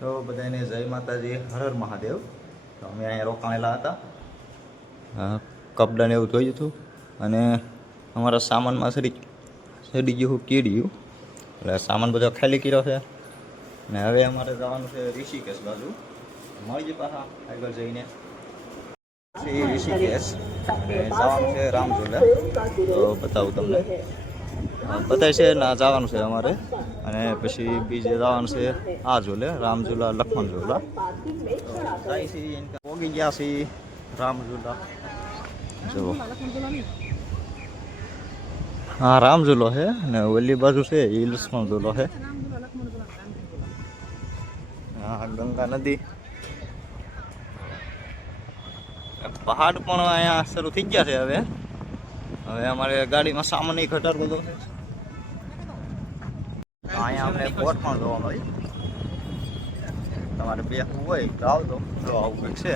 તો બધાને જય માતાજી, હર હર મહાદેવ. તો અમે અહીંયા રોકાણેલા હતા, કપડાને એવું જોયું હતું અને અમારા સામાનમાં સડી ગયું કીડ્યું, એટલે સામાન બધો ખાલી કર્યો છે. અને હવે અમારે જવાનું છે ઋષિકેશ બાજુ. મળીએ પાછા આગળ જઈને ઋષિકેશ જવાનું છે રામઝુલા. તો બતાવું તમને, બતાય છે ના જવાનું છે અમારે. અને પછી બીજે જવાનું છે આ ઝૂલે રામઝુલા, લક્ષ્મણ ઝૂલા. જાય છે પોગી ગયા છે રામઝુલા. જુઓ હા રામઝુલો છે ને ઓલી બાજુ છે એ લક્ષ્મણ ઝૂલો છે. હા ગંગા નદી, પહાડ પણ અહીંયા શરૂ થઈ ગયા છે. હવે અમારે ગાડીમાં સામાન ઘટાડ બધો છે. અહીંયા અમને બોટ પણ જોવા મળી. તમારે બેસવું હોય તો આવતો જો આવું કંઈક છે.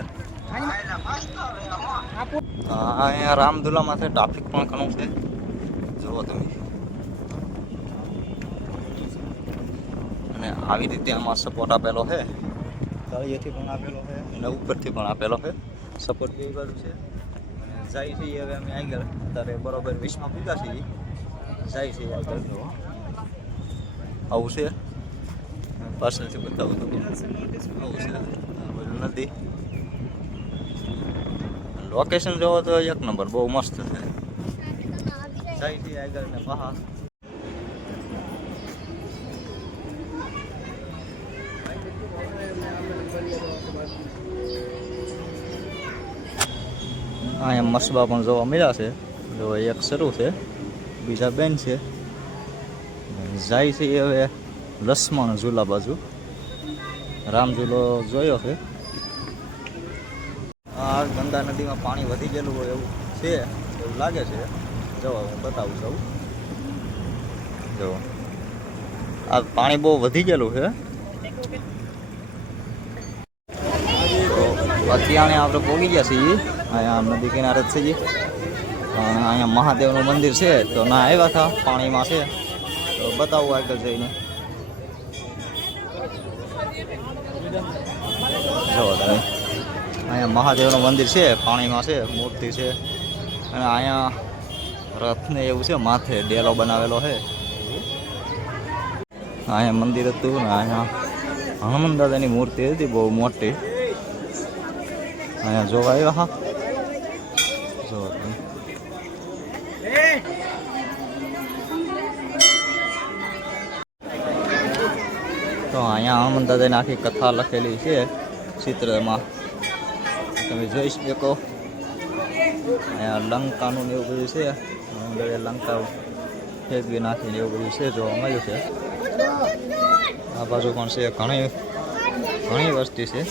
અહીંયા રામઝુલામાં છે, ટ્રાફિક પણ ઘણું છે. જુઓ તમે, અને આવી રીતે આમાં સપોર્ટ આપેલો છે, તળિયેથી પણ આપેલો છે અને ઉપરથી પણ આપેલો છે. સપોર્ટ બે બાજુ છે. અને જાય છે હવે અમે આગળ અત્યારે બરોબર 20માં પૂગા છીએ. જાય છે આગળ જો આવું છે. પાછળથી બતાવું તો આવું છે નથી. લોકેશન જોવો તો એક નંબર, બહુ મસ્ત છે. જાય છે આગળ ને પહાડ. અહીંયા મસબા પણ જોવા મળ્યા છે. જો એક શરૂ છે, બીજા બેન છે. જાય છે હવે લક્ષ્મણ ઝૂલા બાજુ. રામઝૂલો જોયો છે. આ ગંગા નદીમાં પાણી વધી ગયેલું હોય એવું છે, એવું લાગે છે. જો હું બતાવું છું. જો આ પાણી બહુ વધી ગયેલું છે. અત્યારે આપણે પહોંચી ગયા છીએ. અહીંયા નદી કિનારે જ છીએ. અહીંયા મહાદેવનું મંદિર છે, તો ના આવ્યા હતા, પાણીમાં છે. તો બતાવું આગળ જઈને. જો તમે, અહીંયા મહાદેવનું મંદિર છે, પાણીમાં છે, મૂર્તિ છે. અને અહીંયા રથને એવું છે, માથે ડેલો બનાવેલો છે. અહીંયા મંદિર હતું ને અહીંયા હનુમાન દાદાની મૂર્તિ હતી બહુ મોટી. અહીંયા જોવા આવ્યા. હા જો તો અહીંયા હનુમાન દાદાની આખી કથા લખેલી છે ચિત્રમાં, તમે જોઈ શકો. અહીંયા લંકાનું એવું બધું છે, લંકા ફેંકવી નાખીને એવું બધું છે, જોવા મળ્યું છે. આ બાજુ પણ છે, ઘણી વસ્તી છે.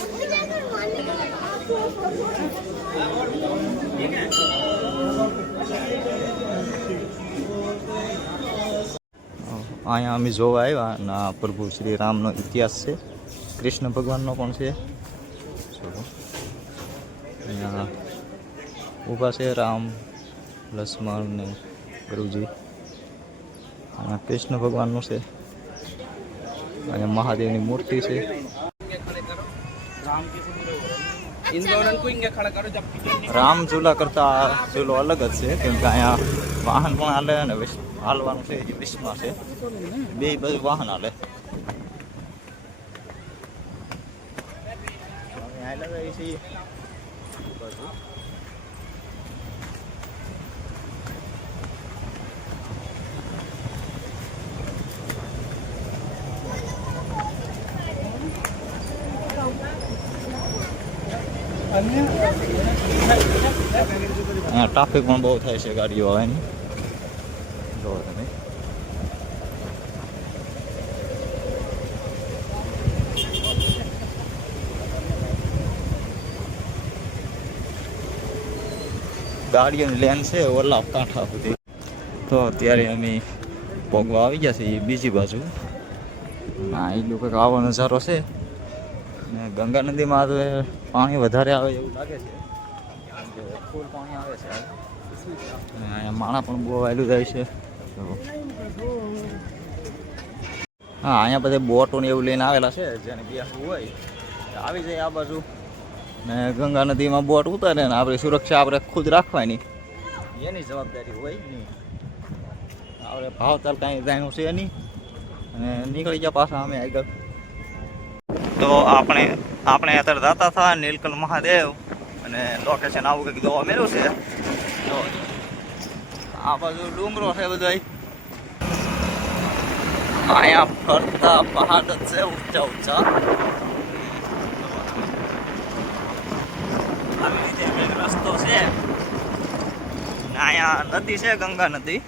અહીંયા અમે જોવા આવ્યા ના પ્રભુ શ્રી રામનો ઇતિહાસ છે, કૃષ્ણ ભગવાનનો પણ છે. અહીંયા ઊભા છે રામ, લક્ષ્મણ ને ગુરુજી. અહીંયા કૃષ્ણ ભગવાનનું છે. અહીંયા મહાદેવની મૂર્તિ છે. રામ ઝૂલા કરતા ઝૂલો અલગ જ છે, કેમ કે અહીંયા વાહન પણ હાલે અને હાલવાનું છે એ વિશ્વમાં છે, બે બાજુ વાહન હાલે. અહીંયા ટ્રાફિક પણ બહુ થાય છે ગાડીઓ આવવાની. જો તમે ગાડીઓની લેન છે ઓલા કાંઠા સુધી. તો અત્યારે અમે ભોગવા આવી ગયા છીએ બીજી બાજુ. ના એ લોકો આવો નજારો છે. ને ગંગા નદીમાં તો પાણી વધારે આવે એવું લાગે છે, ફૂલ પાણી આવે છે. અહીંયા માણા પણ બહુ વહેલું જાય છે. હા, અહીંયા બધે બોટો ને એવું લઈને આવેલા છે, જેને બેસવું હોય આવી જાય આ બાજુ. ને ગંગા નદીમાં બોટ ઉતારે ને આપણી સુરક્ષા આપણે ખુદ રાખવાની, એની જવાબદારી હોય નહીં. આપણે ભાવતાલ કાંઈ જાણ્યું છે નહીં અને નીકળી ગયા પાછા અમે આગળ. તો આપણે અત્યારે જતા હતા નીલકંઠ મહાદેવ અને લોકેશન આવું કંઈક જોવા મળ્યું છે. તો આ બાજુ ડુંગરો છે બધા, અહીંયા ફરતા પહાડ જ છે ઊંચા ઊંચા. આવી રીતે કંઈક રસ્તો છે. અહીંયા નદી છે, ગંગા નદી.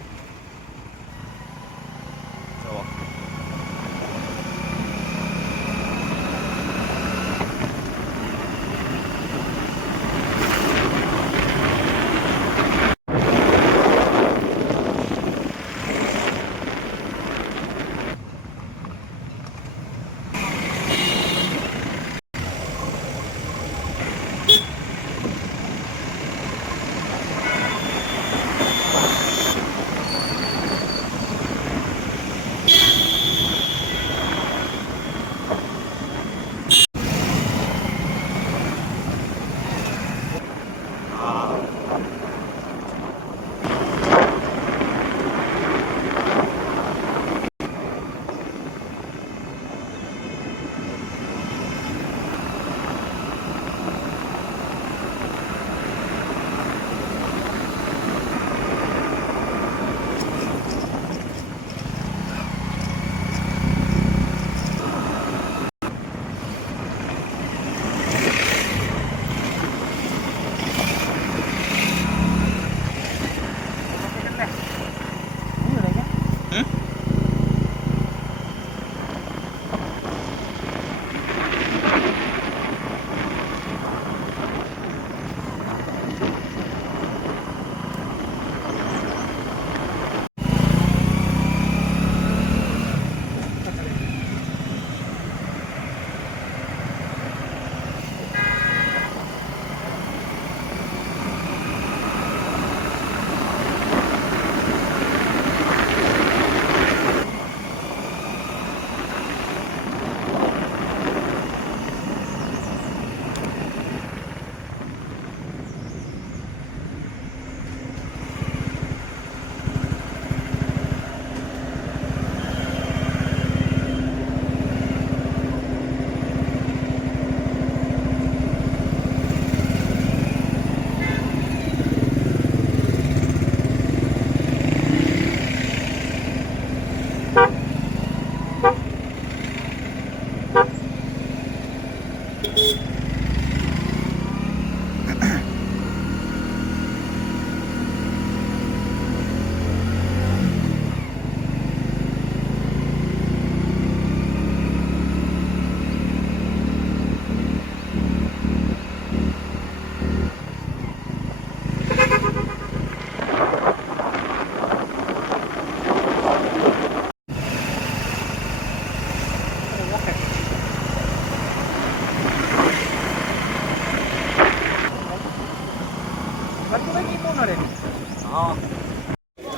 હા,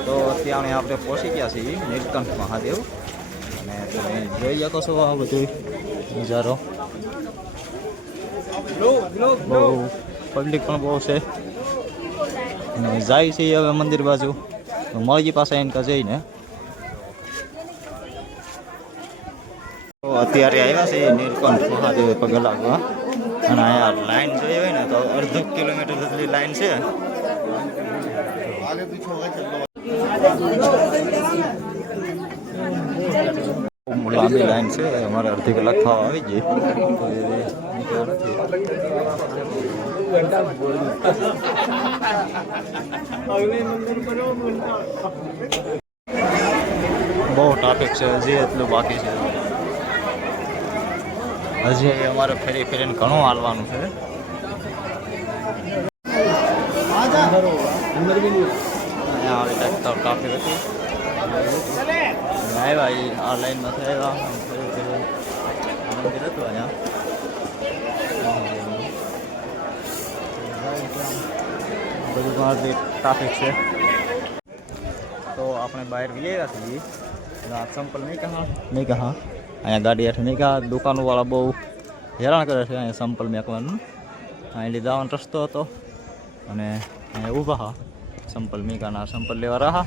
તો ત્યાં આપણે પહોંચી ગયા છીએ નીલકંઠ મહાદેવ. અને તમે જોઈ શકો છો આ બધું નજારો. બહુ પબ્લિક પણ બહુ છે અને જાય છે હવે મંદિર બાજુ. મળજી પાસે એનકા જઈને તો અત્યારે આવ્યા છે નીલકંઠ મહાદેવ પગે લાગવા. અને અહીંયા લાઈન જોઈ હોય ને તો અડધો કિલોમીટર જેટલી લાઈન છે. લાંબી લાઈન છે, અમારે અડધી કલાક થવા આવી ગઈ. બહુ ટ્રાફિક છે, હજી એટલું બાકી છે. હજી અમારે ફેરી ફેરીને ઘણું હાલવાનું છે. ટ્રાફિક હતી આવ્યા આ લાઈનમાંથી આવ્યા. મંદિર હતું અહીંયા, બધું ઘણી ટ્રાફિક છે. તો આપણે બહાર જઈ આવ્યા છીએ આ સંપલ નહીં કહા અહીંયા ગાડી હેઠળ નહીં કહા. દુકાનવાળા બહુ હેરાન કરે છે અહીંયા સંપલ મેકવાનું. અહીં જવાનો રસ્તો હતો અને અહીંયા ઊભા હા સંપલ મેકાના સંપલ લેવા રહ્યા.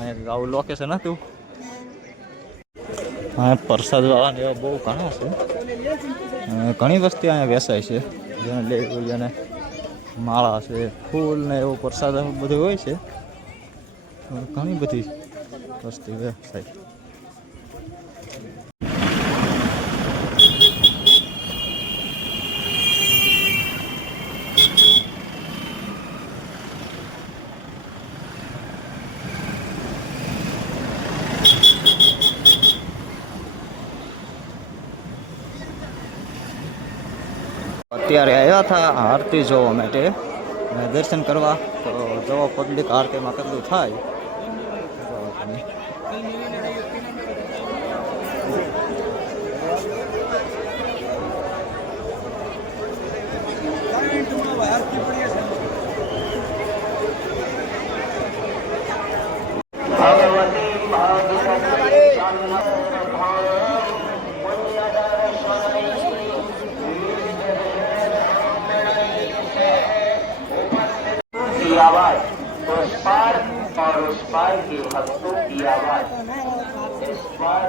અહીંયા આવું લોકેશન હતું. અહીંયા પ્રસાદવાળાને એવા બહુ ઘણા છે. ઘણી વસ્તુ અહીંયા વેચાય છે જેને લેવું હોય જેને માળા છે ફૂલ ને એવો પ્રસાદ બધું હોય છે. ઘણી બધી વસ્તુ વેચાય. અત્યારે આવ્યા હતા આરતી જોવા માટે દર્શન કરવા. તો જો પબ્લિક આરતીમાં કેટલું થાય. आवाज उस पार और उस पार के भक्तों की आवाज इस पार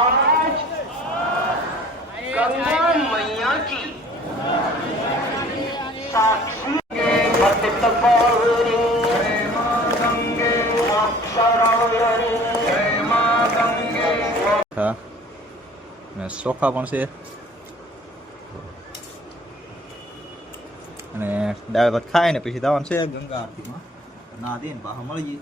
आज गंगा मैया की साक्षी અને ચોખા પણ છે અને દાળ ભાત ખાઈને પછી જવાનું છે ગંગા આરતીમાં. ના દે ને પાછા મળી જઈએ.